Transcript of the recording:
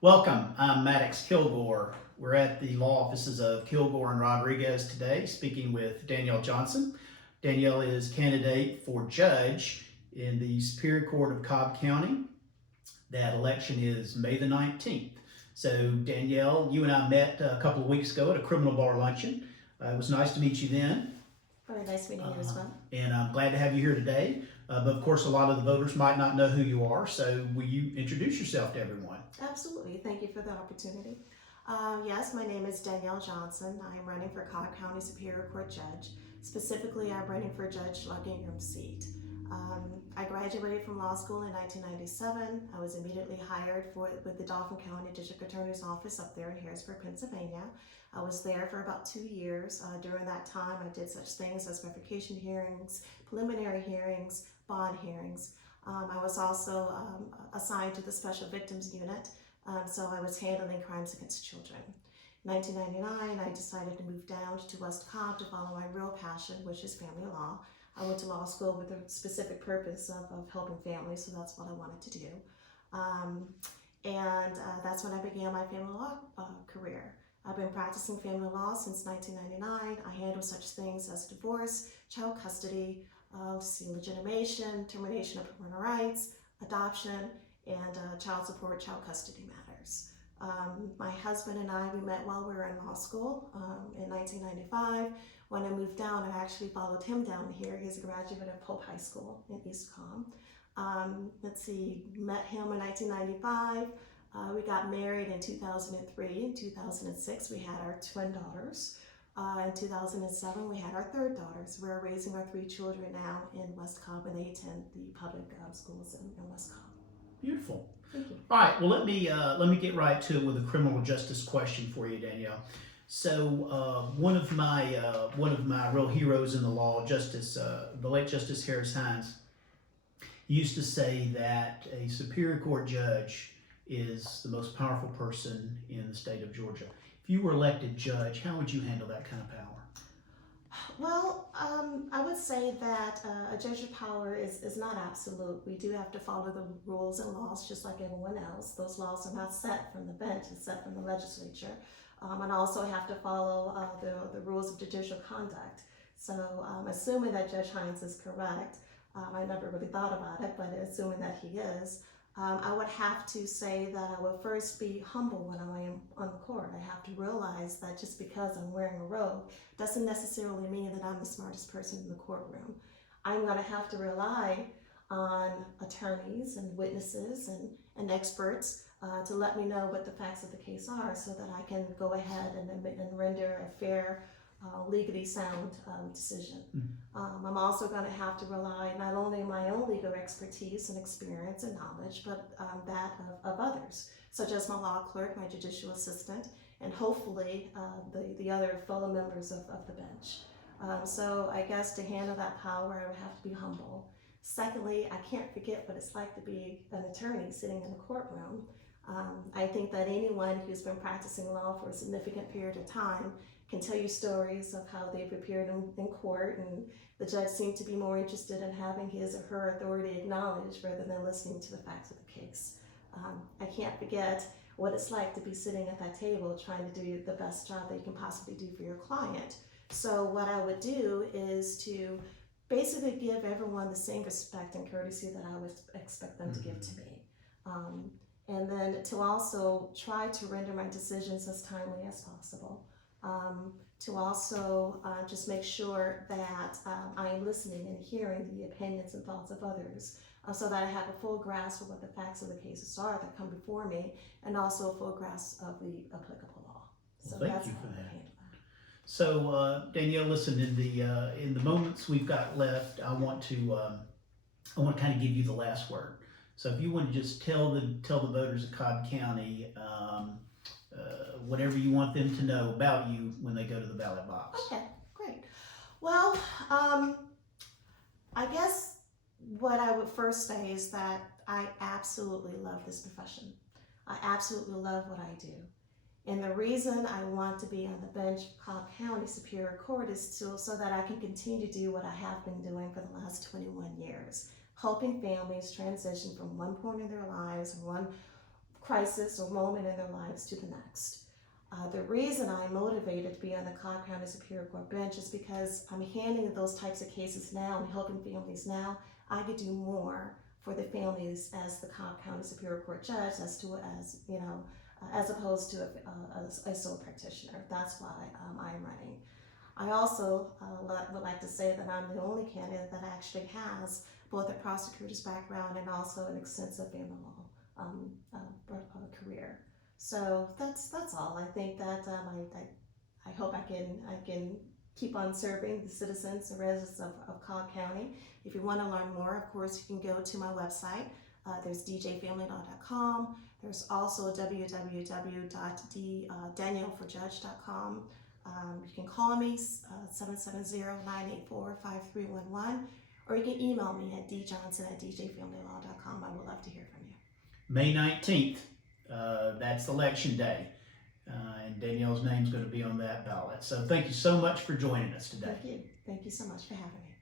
Welcome. I'm Maddox Kilgore. We're at the law offices of Kilgore and Rodriguez today, speaking with Danielle Johnson. Danielle is candidate for judge in the Superior Court of Cobb County. That election is May the 19th. So, Danielle, you and I met a couple of weeks ago at a criminal bar luncheon. It was nice to meet you then. Very nice meeting you as well. And I'm glad to have you here today. But of course, a lot of the voters might not know who you are. So, will you introduce yourself to everyone? Absolutely. Thank you for the opportunity. Yes, my name is Danielle Johnson. I'm running for Cobb County Superior Court Judge. Specifically, I'm running for Judge Luckingham's seat. I graduated from law school in 1997. I was immediately hired with the Dauphin County District Attorney's Office up there in Harrisburg, Pennsylvania. I was there for about 2 years. During that time, I did such things as revocation hearings, preliminary hearings, bond hearings. I was also assigned to the Special Victims Unit, so I was handling crimes against children. In 1999, I decided to move down to West Cobb to follow my real passion, which is family law. I went to law school with a specific purpose of helping families, so that's what I wanted to do. That's when I began my family law career. I've been practicing family law since 1999. I handle such things as divorce, child custody, legitimation, termination of parental rights, adoption, and child support, child custody matters. My husband and I, we met while we were in law school in 1995. When I moved down, I actually followed him down here. He's a graduate of Pope High School in East Cobb. Met him in 1995. We got married in 2003. In 2006, we had our twin daughters. In 2007, we had our third daughter. So we're raising our 3 children now in West Cobb, and they attend the public schools in West Cobb. Beautiful. Thank you. All right. Well, let me get right to it with a criminal justice question for you, Danielle. So one of my real heroes in the law, the late Justice Harris Hines, used to say that a Superior Court judge is the most powerful person in the state of Georgia. If you were elected judge, how would you handle that kind of power? Well, I would say that a judge's power is not absolute. We do have to follow the rules and laws just like everyone else. Those laws are not set from the bench, it's set from the legislature. And also have to follow the rules of judicial conduct. So assuming that Judge Hines is correct, I never really thought about it, but assuming that he is, I would have to say that I would first be humble when I am on the court. I have to realize that just because I'm wearing a robe doesn't necessarily mean that I'm the smartest person in the courtroom. I'm going to have to rely on attorneys and witnesses and experts to let me know what the facts of the case are so that I can go ahead and render a fair, legally sound decision. I'm also going to have to rely not only on my own legal expertise and experience and knowledge, but that of others, such as my law clerk, my judicial assistant, and hopefully the other fellow members of the bench. So I guess to handle that power, I would have to be humble. Secondly, I can't forget what it's like to be an attorney sitting in a courtroom. I think that anyone who's been practicing law for a significant period of time can tell you stories of how they've appeared in court, and the judge seemed to be more interested in having his or her authority acknowledged rather than listening to the facts of the case. I can't forget what it's like to be sitting at that table trying to do the best job that you can possibly do for your client. So what I would do is to basically give everyone the same respect and courtesy that I would expect them to give to me. And then to also try to render my decisions as timely as possible. To also just make sure that I am listening and hearing the opinions and thoughts of others so that I have a full grasp of what the facts of the cases are that come before me, and also a full grasp of the applicable law. So Well, thank that's you how for I that. handle that. So Danielle, listen, in the moments we've got left, I want to kind of give you the last word. So if you want to just tell the voters of Cobb County whatever you want them to know about you when they go to the ballot box. Okay, great. Well, I guess what I would first say is that I absolutely love this profession. I absolutely love what I do. And the reason I want to be on the bench of Cobb County Superior Court is so that I can continue to do what I have been doing for the last 21 years, helping families transition from one point in their lives, one crisis or moment in their lives to the next. The reason I'm motivated to be on the Cobb County Superior Court bench is because I'm handling those types of cases now and helping families now. I could do more for the families as the Cobb County Superior Court judge as opposed to a sole practitioner. That's why I'm running. I also would like to say that I'm the only candidate that actually has both a prosecutor's background and also an extensive family law career. So that's all. I think that I hope I can keep on serving the citizens and residents of Cobb County. If you want to learn more, of course, you can go to my website. There's djfamilylaw.com. There's also www.danielforjudge.com. You can call me 770-984-5311, or you can email me at djohnson@djfamilylaw.com. I would love to hear from you. May 19th, that's election day, and Danielle's name's going to be on that ballot. So thank you so much for joining us today. Thank you. Thank you so much for having me.